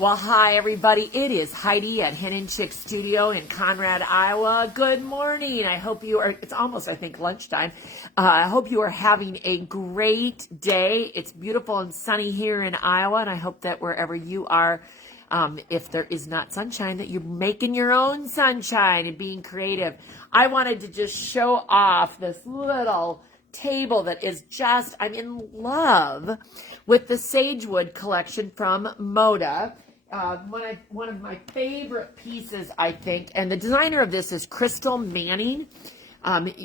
Well, hi, everybody. It is Heidi at Hen and Chick Studio in Conrad, Iowa. Good morning. I hope you are, it's almost, I think, lunchtime. I hope you are having a great day. It's beautiful and sunny here in Iowa, and I hope that wherever you are, if there is not sunshine, that you're making your own sunshine and being creative. I wanted to just show off this little table that is just, I'm in love with the Sagewood Collection from Moda. One of my favorite pieces, I think, and the designer of this is Crystal Manning.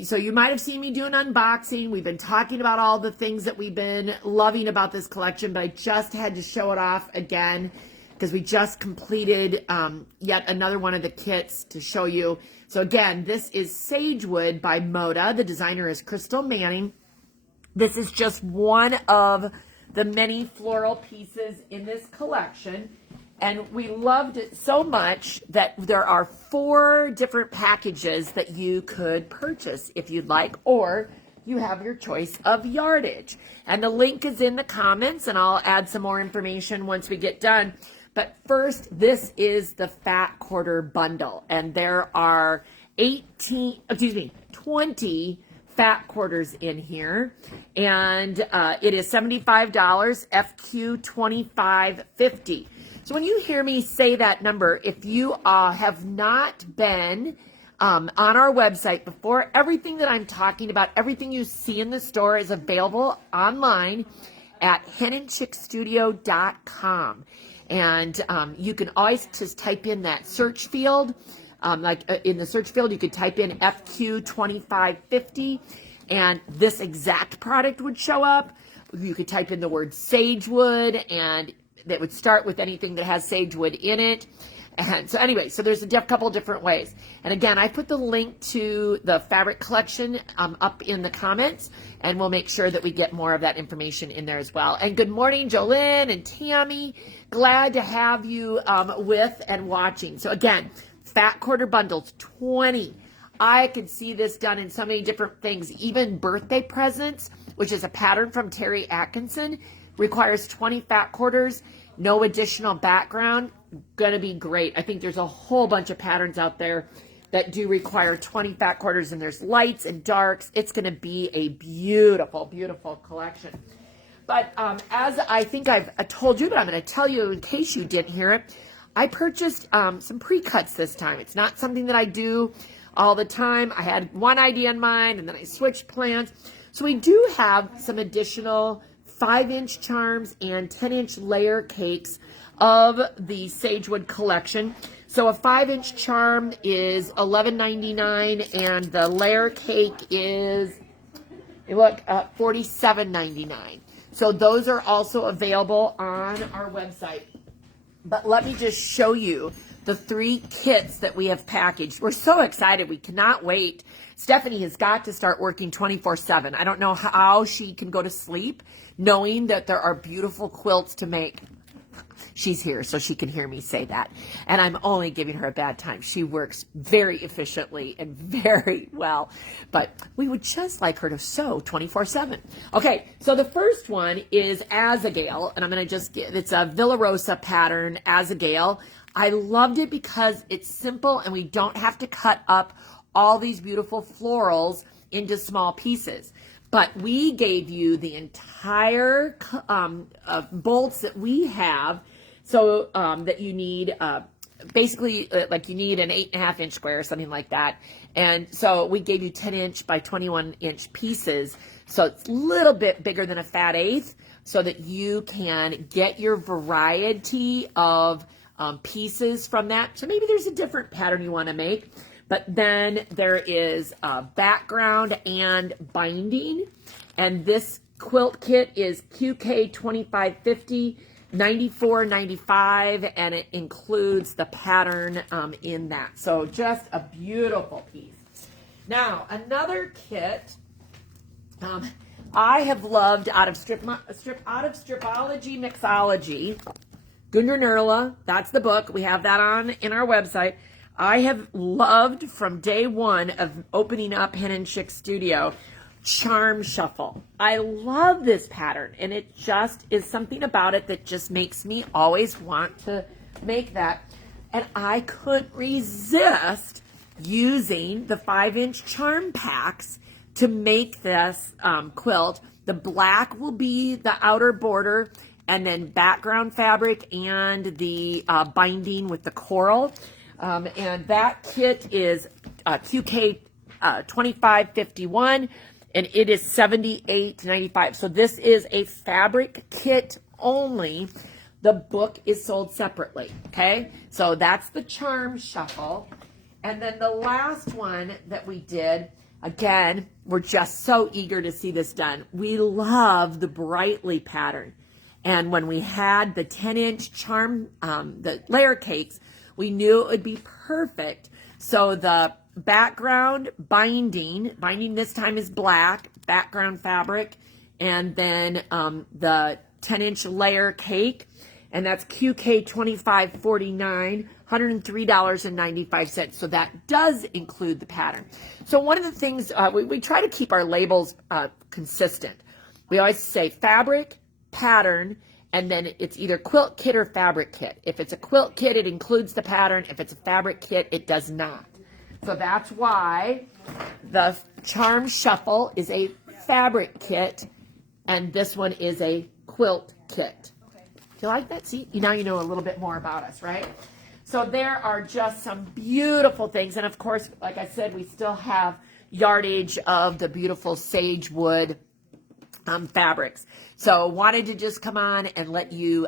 So you might have seen me do an unboxing. We've been talking about all the things that we've been loving about this collection, but I just had to show it off again because we just completed yet another one of the kits to show you. So again, this is Sagewood by Moda. The designer is Crystal Manning. This is just one of the many floral pieces in this collection. And we loved it so much that there are 4 different packages that you could purchase if you'd like, or you have your choice of yardage. And the link is in the comments, and I'll add some more information once we get done. But first, this is the fat quarter bundle, and there are 20 fat quarters in here, and it is $75, FQ $25.50. So when you hear me say that number, if you have not been on our website before, everything that I'm talking about, everything you see in the store is available online at henandchickstudio.com. And you can always just type in that search field. In the search field, you could type in FQ 2550, and this exact product would show up. You could type in the word Sagewood, and that would start with anything that has Sagewood in it. And so anyway, so there's a couple different ways. And again, I put the link to the fabric collection up in the comments, and we'll make sure that we get more of that information in there as well. And good morning, Jolynn and Tammy. Glad to have you with and watching. So again, fat quarter bundles, 20. I could see this done in so many different things, even birthday presents, which is a pattern from Terry Atkinson, requires 20 fat quarters, no additional background. Gonna be great. I think there's a whole bunch of patterns out there that do require 20 fat quarters, and there's lights and darks. It's gonna be a beautiful, beautiful collection. But as I think I've told you, but I'm gonna tell you in case you didn't hear it, I purchased some pre-cuts this time. It's not something that I do all the time. I had one idea in mind, and then I switched plans. So we do have some additional 5-inch charms and 10-inch layer cakes of the Sagewood collection. So a 5-inch charm is $11.99, and the layer cake is, $47.99. So those are also available on our website. But let me just show you the 3 kits that we have packaged. We're so excited. We cannot wait. Stephanie has got to start working 24/7. I don't know how she can go to sleep knowing that there are beautiful quilts to make. She's here, so she can hear me say that. And I'm only giving her a bad time. She works very efficiently and very well. But we would just like her to sew 24/7. Okay, so the first one is Asagail. And I'm going to it's a Villa Rosa pattern, Asagail. I loved it because it's simple and we don't have to cut up all these beautiful florals into small pieces. But we gave you the entire bolts that we have, so that you need basically like you need an 8.5-inch square or something like that. And so we gave you 10-inch by 21-inch pieces. So it's a little bit bigger than a fat eighth, so that you can get your variety of pieces from that. So maybe there's a different pattern you want to make. But then there is background and binding. And this quilt kit is QK 2550, $94.95, and it includes the pattern in that. So just a beautiful piece. Now, another kit I have loved out of Stripology Mixology. Gunda Nurla, that's the book. We have that on in our website. I have loved from day one of opening up Hen and Chick Studio Charm Shuffle. I love this pattern, and it just is something about it that just makes me always want to make that. And I couldn't resist using the 5-inch charm packs to make this quilt. The black will be the outer border, and then background fabric and the binding with the coral. And that kit is QK 2551, and it is $78.95. So this is a fabric kit only. The book is sold separately, okay? So that's the Charm Shuffle. And then the last one that we did, again, we're just so eager to see this done. We love the Brightly pattern. And when we had the 10-inch charm, the layer cakes, we knew it would be perfect. So the background binding this time is black, background fabric, and then the 10-inch layer cake, and that's QK 2549, $103.95. So that does include the pattern. So one of the things, we try to keep our labels consistent. We always say fabric, pattern, and then it's either quilt kit or fabric kit. If it's a quilt kit, it includes the pattern. If it's a fabric kit, it does not. So that's why the Charm Shuffle is a fabric kit, and this one is a quilt kit. Do you like that? See, now you know a little bit more about us, right? So there are just some beautiful things. And of course, like I said, we still have yardage of the beautiful Sagewood fabrics. So wanted to just come on and let you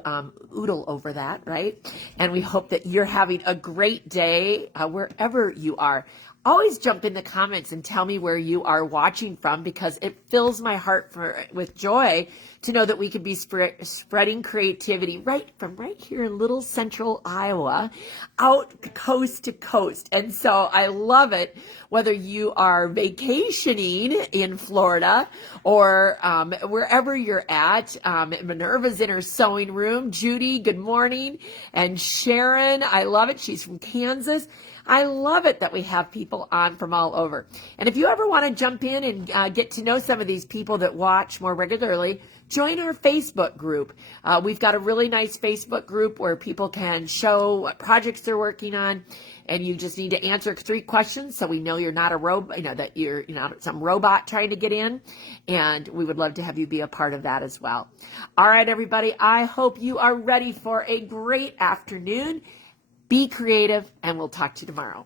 oodle over that, right? And we hope that you're having a great day wherever you are. Always jump in the comments and tell me where you are watching from, because it fills my heart with joy to know that we could be spreading creativity right here in little central Iowa, out coast to coast. And so I love it, whether you are vacationing in Florida or wherever you're at. Minerva's in her sewing room. Judy, good morning. And Sharon, I love it. She's from Kansas. I love it that we have people on from all over. And if you ever want to jump in and get to know some of these people that watch more regularly, join our Facebook group. We've got a really nice Facebook group where people can show what projects they're working on, and you just need to answer 3 questions so we know you're not a robot, that you're not some robot trying to get in. And we would love to have you be a part of that as well. All right, everybody, I hope you are ready for a great afternoon. Be creative, and we'll talk to you tomorrow.